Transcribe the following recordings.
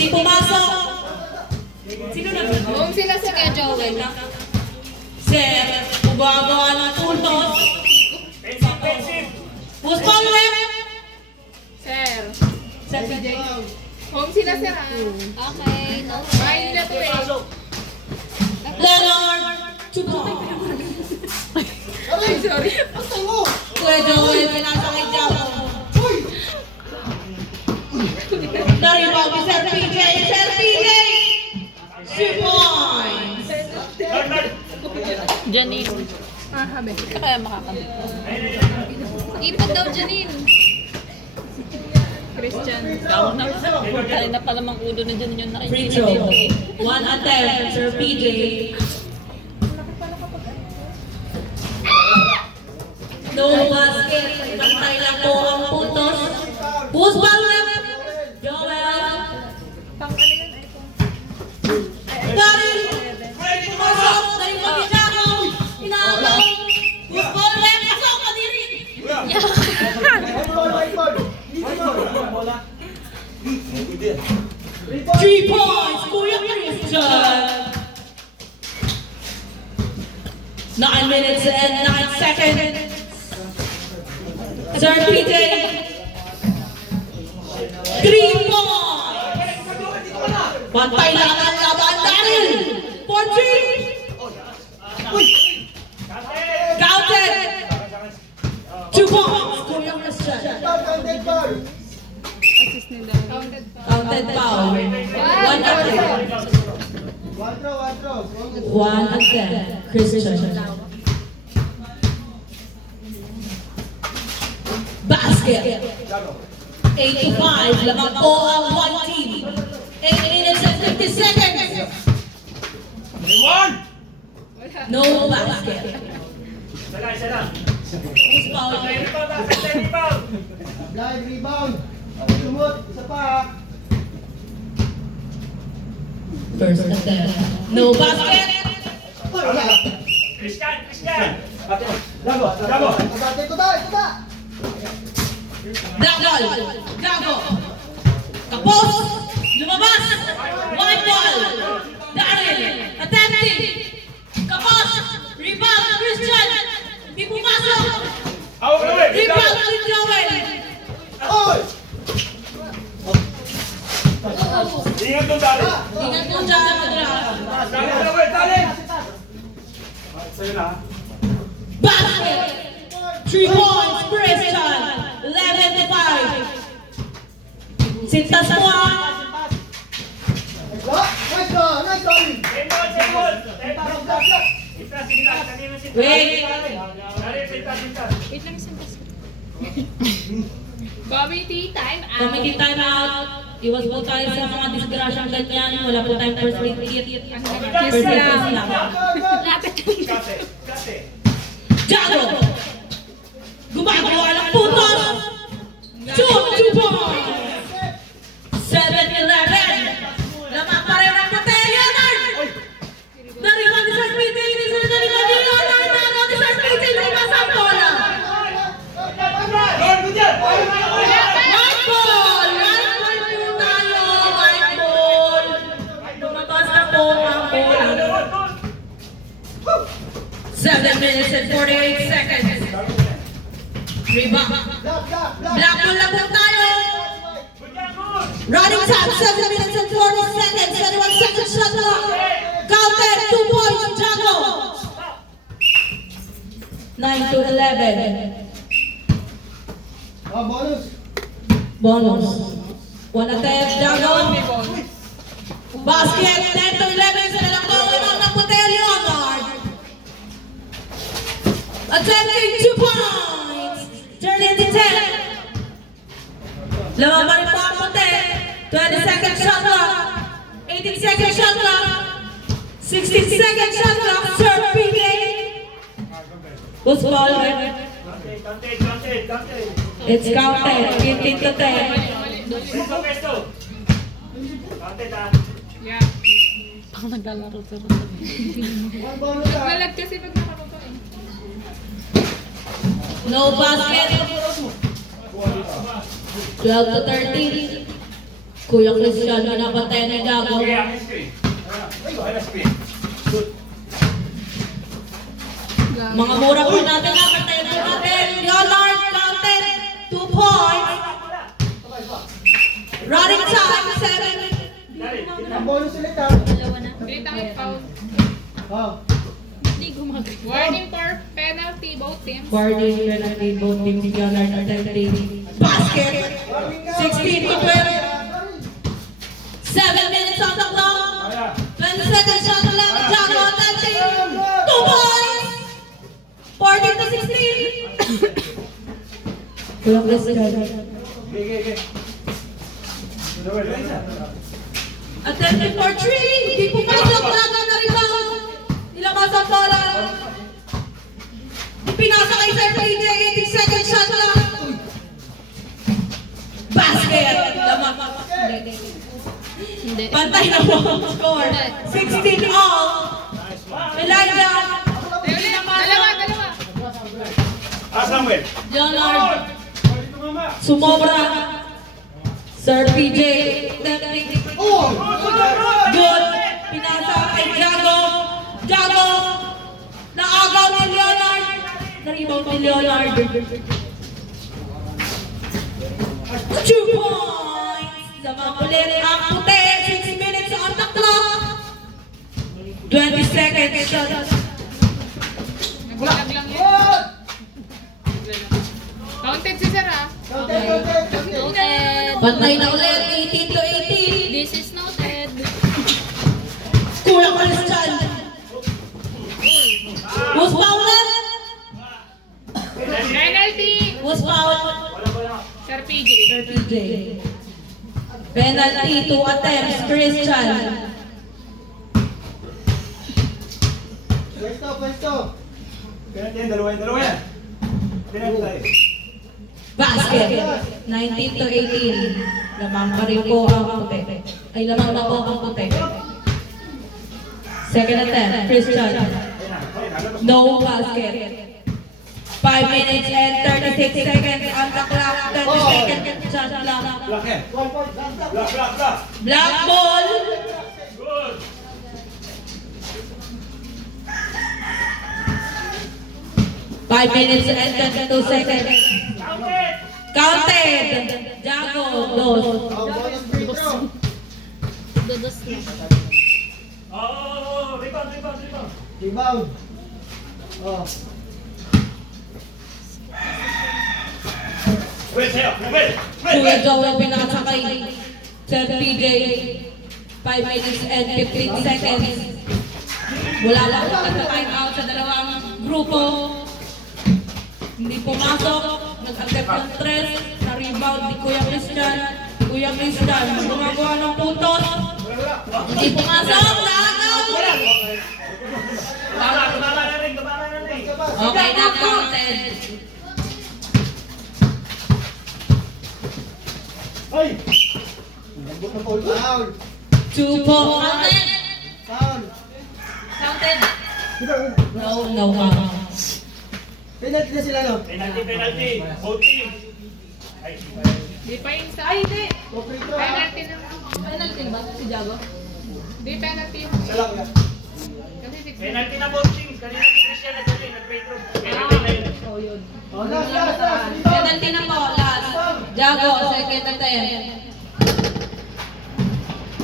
Hindi pumasok. Sino na? Kung sila sa kay Joel. Sir, ubagawa ng puntos. Push ball left. Sir. Sir, PJ. Home sila sir ha. Okay. No. Bahay nila to eh. Leonard. 2 points. Ay, sorry. Kuya Joel, pinasakay dyan. Naribaw ni Sir PJ. Sir PJ. 2 points. Janine. Ah, habe. Kaya makakabit. Ipad daw Janine. Christian. Tawag na. Kanina pa namang ulo na dyan yung Free nakikita throw. dito eh. 1 attempt, Sir PJ. No basket. Pantay lang po ang puntos. Push ball left. Joel. Pang ano yun? Daryl. Pumasok. Naribaw ni Jaco. Inaabang. Push ball left. Pasok. Kadiri. 3 points. Kuya Christian. 9 minutes and 9 seconds. Sir PJ. 3 points. Pantay lang ang laban. Daryl. 4-3. Counted. 2 points. Kuya Christian. Assist nila. Counted pa. Counted foul. 1 attempt. 1 attempt. Christian. Basket. 8-5. Lamang po ang one team. 8 minutes and 50 seconds. No basket. Who's foul? Live rebound. Tumot, isa pa. First attempt. No basket. Gago. Ito ta. Dagol. Gago. Kapos. Lumabas. White ball. Daryl. Attempting. Kapos. Rebound. Christian. Di pumasok. Rebound si Joel. Ingat doon, Dari. Ingat po dyan. Sa'yo na. Basket. 3 points. Christian. 11-5. Sintas mo ah. Nice goal. Same ball. Wait. Wait lang isang basket. Committee time out. Committee time out. Iwas po tayo sa mga disgrasyang ganyan. Wala po tayong first aid kit. First aid kit lang. Jago! Gumagawa ng putos! Shoot! 2 points! 7-11! Lamang pa rin ang Mateo Leonard! Nariwan ni Sir PJ! Nariwan ni Leonard! Nariwan ni Sir PJ! Lumabas ang bola! White ball! White ball po tayo! White ball! Lumabas na po ang bola. 7 minutes and 48 seconds. Rebound. Black ball na po tayo. Running time, 7 minutes and 40 seconds. 21 seconds shot clock. Counted, 2 points, Jago. 9-11. Bonus. Bonus. 1 attempt, Jago. Basket, 10-11. Sa nalang bawal ng Mateo Leonard. Attempting 2 points. Turn into 10. Lamang pa rin po ang puti. 20 seconds shot clock. 18 seconds shot clock. 16 seconds shot clock. Sir PJ. Who's ball? It's counted. 15 to 10. Yeah. Pang naglalaro sa One bonus. Naglalag kasi pag nakaroon eh. No basket. 12 to 13. Kuya Christian, binabantay na Gago. Okay, akin screen. Okay na screen. Good. Mga mura po natin na, bantayan po natin. Leonard, counted, 2 points. Running time, 7. Dali. Ang bonus ulit ha. Dito ang foul. Oh. Warning for penalty, both teams. Guardian penalty, both teams, Leonard attempting basket. 16 to 12. 7 minutes on the clock. Kaya. 20 seconds shot left. Jago attempting 2 points. 14 to 16. Kuya Christian. Okay. Attempting for 3. Hindi pumasok. Laga na rebound. Nilabas ang bola. Pinasa kay Sir PJ. 18 seconds shot lang. Basket. Lamang. Hindi. Pantay na po ang score. 16 all. Elijah. Dalawa. Samuel. Leonard. Pwede tumama. Sumobra. Sir PJ. Oh! Good. Pinasa kay Jago. Jago. Naagaw ni Leonard. Naribaw ni Leonard. 2 points. Lamang ulit ang puti. 6 minutes on the clock. 20 seconds. Nagbulag lang yan. Good! Counted si Sir ha. Counted. Noted. Pantay na ulit. 18 to 18. This is noted. Kulang Christian. Who's fouled? Penalty. Who's fouled? Sir PJ. Sir PJ. Penalty, 2 attempts, Christian. Pwesto. Penalty yan, dalawa yan. Penalty tayo. Basket. 19 to 18. Lamang pa rin po ang puti. Ay, lamang na po ang puti. Second attempt, Christian. No basket. 5 minutes and 36 seconds on the clock. 30 seconds shot lang. Block yan. 1 point. Block. Black ball. Good. 5 minutes and 22 seconds. Counted. Counted. Jago, dos. Ang bonus free throw. Dodos na. Oh, rebound. Rebound. Oh. Wait, sa'yo. Kuya Joel pinasa kay Sir PJ. 5 minutes and 15 seconds. Wala lang nagka-time out sa dalawang grupo. Hindi pumasok. Nag-attempt ng 3. Na-rebound ni Kuya Christian. Kuya Christian, gumagawa ng putos. Hindi pumasok. Nakagaw. Tumama na rin. Okay, not counted. Ay! Lambot na foul. Foul. 2 points. Foul. Counted. Diba? No count. Penalty na sila no? Penalty. Both teams. Ay, Di pa yung sa... Ay, hindi. No free throw. Penalty na. Penalty ba si Jago? Di penalty yung... Isa lang yan. Kasi 6 penalty na both teams. Kanina si Christian na dali. Nag-free throw. Penalty na yun. Oh, yun. Oh, last. Rebound. Penalty na po, last. Jago, second attempt.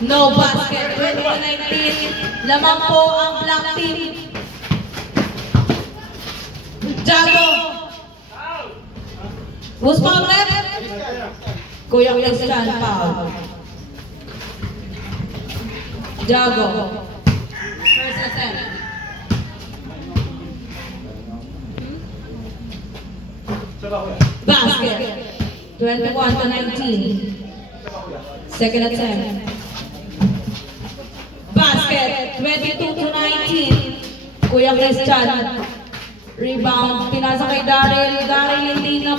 No basket, 20 to 19. Lamang po ang black team. Jago. Who's foul left? Kuya Christian foul. Jago. First attempt. Basket. 21 to 19. Second attempt. Basket. 22 to 19. Kuya Christian. Rebound. Pinasa kay Daryl. Daryl hindi na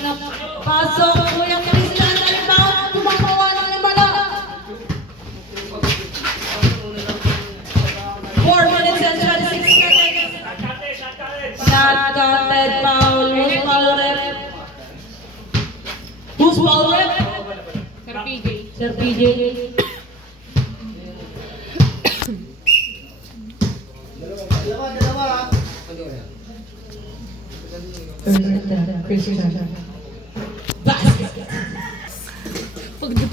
pasok. Kuya Christian. Rebound. Tumakawa ng limala. 4 minutes and 26 seconds. Not counted foul. Who's foul rep? Who's foul rep? Sir PJ. Sir PJ. Dalawa. Basket. Pagod na.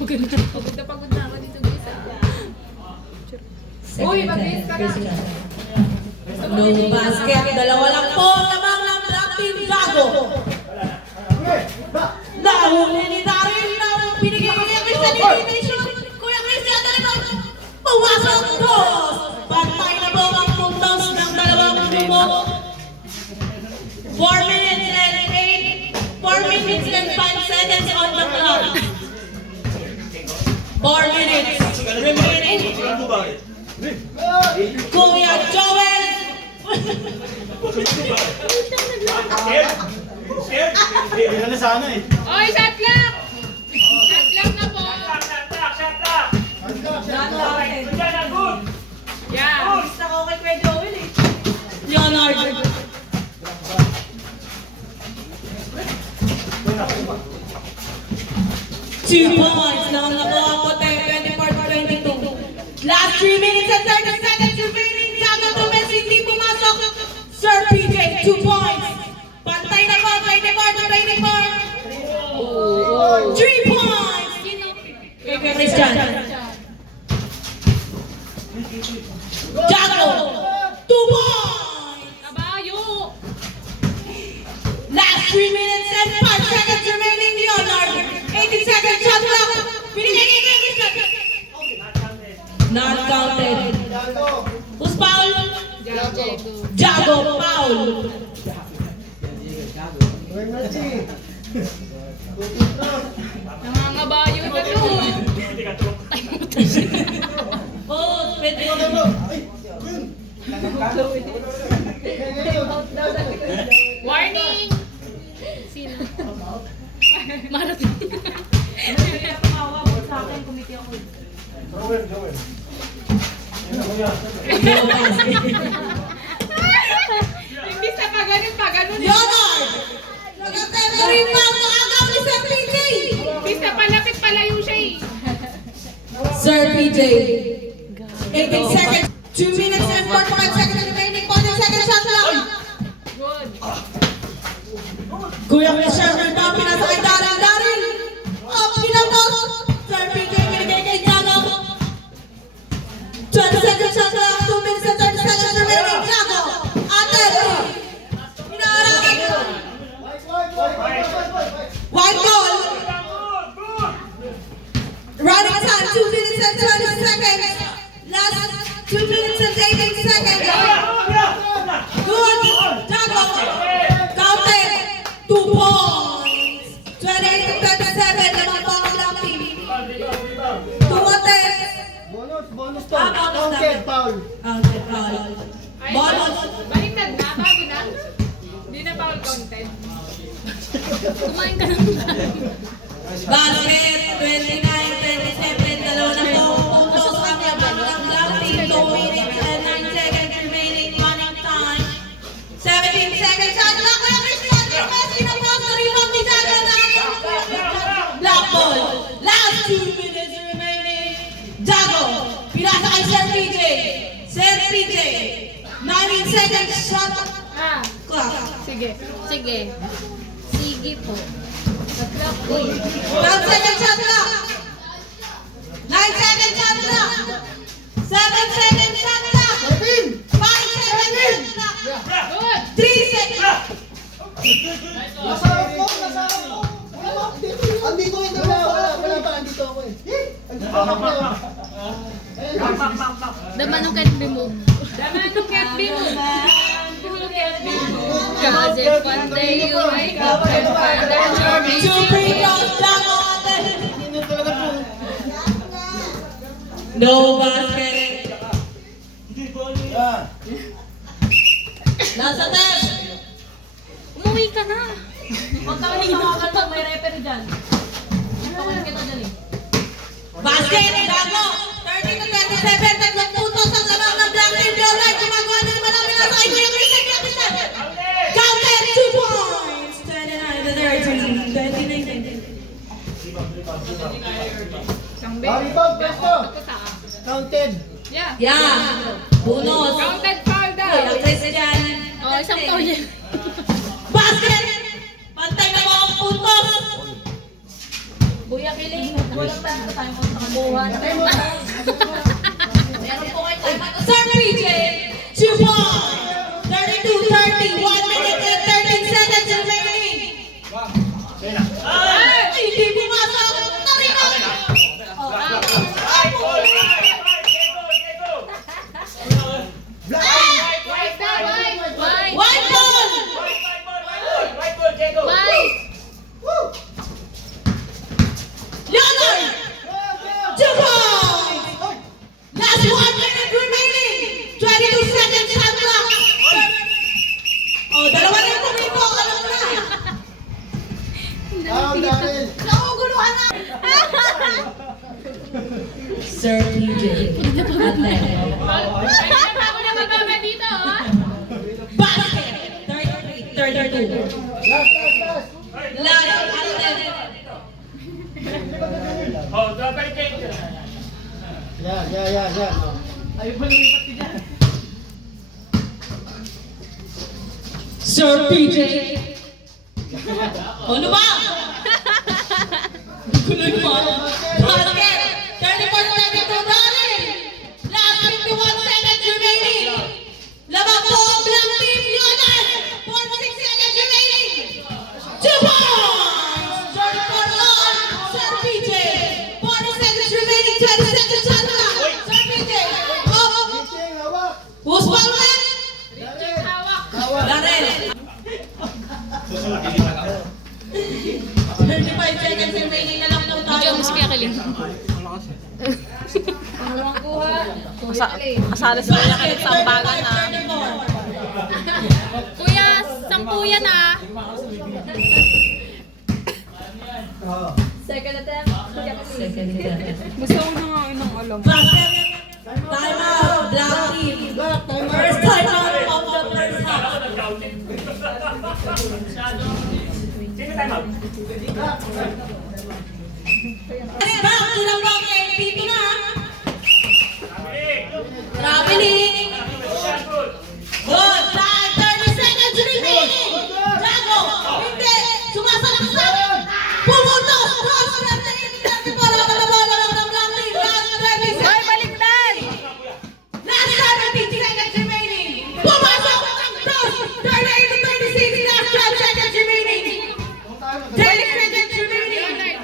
Pagod na ako dito guys. Uy, mag-raise ka na. No basket. Dalawa lang po. Lamang ng black team Jago. Nahuli ni Daryl. Binigay niya Chris sa elimination. Kuya Chris yata naman. Pumasok cross. Pantay na po ang puntos ng dalawang grupo. 4 minutes and 5 seconds on the clock. 4 minutes remaining. Kuya Joel. Hindi na sana eh. Oy, shot lock! Shot lock na po. Yeah. Leonard. Two points na ang nakuha po tayo, 24-22. Last 3 minutes and 30 seconds remaining. Jago Gomez hindi pumasok. Sir PJ, 2 points. Pantay na po, 24-24. 3 points. Kay Christian. Jago, 2 points. Kabayo. Last 3 minutes and 5 seconds remaining. Leonard, 18 seconds shot clock. Binigay kay Christian. Not counted. Who's foul? Jago, foul. Nangangabayo na to. Oh, pwede ko. Warning! Sino? Marathon. Imbis na pa ganun. Leonard! Nag-attempt rin pa ang agaw ni Sir PJ. Imbis na palapit palayo siya eh. Sir PJ, 18 seconds, 2 minutes and 45 seconds remaining. 40 seconds shot clock. Good. Kuya Christian, may mga pinasakay Daryl. Oh, pinapos. Sir PJ, binigay kay Jago. 20 seconds shot clock, 2 minutes and 30 seconds remaining. Jago, atin. Inaarakan. White ball. Running time, 2 minutes and 20 seconds. Last 2 minutes and 18 seconds. Good. Jago. Counted. 2 points. 28 to 37. Naman po ang lang team. 2 attempts. Bonus to. Ah, bonus Counted na. foul. Counted foul. Ay, Bonus. baliktad na, bago na. Hindi na foul content. Kumain ka ng Basket. 29-27. Dalawa na po. Puntos ang laban ng lang team. 2 minutes and 9 seconds remaining. Running time. 17 seconds. Shot clock. Kuya Christian. Messi na po sa rebound ni Jago na. Black ball. Last 2 minutes remaining. Jago. Pinasa kay Sir PJ. Sir PJ. 19 seconds. Shot Ah, clock. sige. Sige. Sige po. 12 seconds shot clock. 9 seconds shot clock. 7 seconds shot clock. 5 seconds shot clock. Good. 3 seconds. Nasa harap mo. Wala mo. Andito ito na. Wala pa. Andito ako eh. Andito ako. Daman ng can't be moved. Daman nung can't be moved. Cause if one day you wake up and find that you're 2 free throws. Jago ate. No basket. Nasa test. Umuwi ka na. Huwag kang natawagan pag may referee dyan. Tawagan kita dyan eh. Basket, Jago! 30 to 27, tatlong puntos ang lamang ng Black Team. Leonard, gumagawa na naman namin nasa kay Kuya Christian. Counted 2 points! 29 to 13, 29 to 13. Bobby Bob, presto. Counted. Yeah. Yeah. Bonus. Counted foul daw. Uy, ang Christian. Oh, isang foul yan. Basket! Pantay na mga puntos! Kuya Kiling, walang time po tayo kung nakabuha. Meron po kayo time. Sir PJ, 2 points! 32-30, 1 minute and 13 seconds remaining! Ay! Hindi pumasok! Naringan! Right ball, Diego! White daw, white. White. White ball! Right ball, Diego! White. Leonard! 2 points! Last 1 minute remaining! 22 seconds shot clock! Oh, dalawa na yung tumito! Alam mo na! Dahil. Nakuguluhan na! Sir PJ. Ako na mababa dito, oh. Basket! 33-32. Last. Last 11. Oh, double kick. Yan. Oh. Sir PJ. Ano ba? Gulo naman. Basket! 34-32 darling! Last 51 seconds remaining! Labang po ang Black Team Leonard! 46 seconds remaining! 2 points! 34 on Sir PJ! 40 seconds remaining! 20 seconds shot clock! Sir PJ! Oh! Pitching, hawak. Who's fouled? Hawak. Darrell! 35 seconds remaining na lang po tayo. Pangalawang kuha. Kasali sa kanya kayo sa Basket, 34. Kuya, 10 yan ah. Oh. Second attempt. Kuya Kiling. Gusto ko na nga inang alam. Basket, time out, Black Team. Black, time out. First time out of the first half. Sino time out? Back to the block and dito na. Traveling. Traveling. Good. Time, 30 seconds remaining. Jago. Hindi. Sumasalak sa akin. Pumutos. Cross. 30 para malabanan ng Black Team. Last 20 seconds. Hoy, baliktad! Last 17 seconds remaining. Pumasok ang cross. 38 to 36. Last 12 seconds remaining. 10 seconds remaining.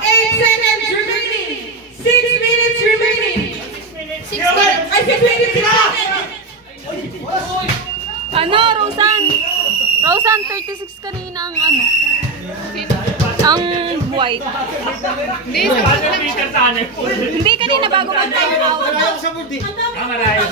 8 seconds remaining. 6 minutes remaining. 6 minutes. Ay, 6 minutes remaining. Ano, Rosan? Rosan, 36 kanina ang ano. Ang white. Hindi, Ano yung Peter sana? hindi kanina bago mag-time out. Wala ako sa budi. Ang maraya.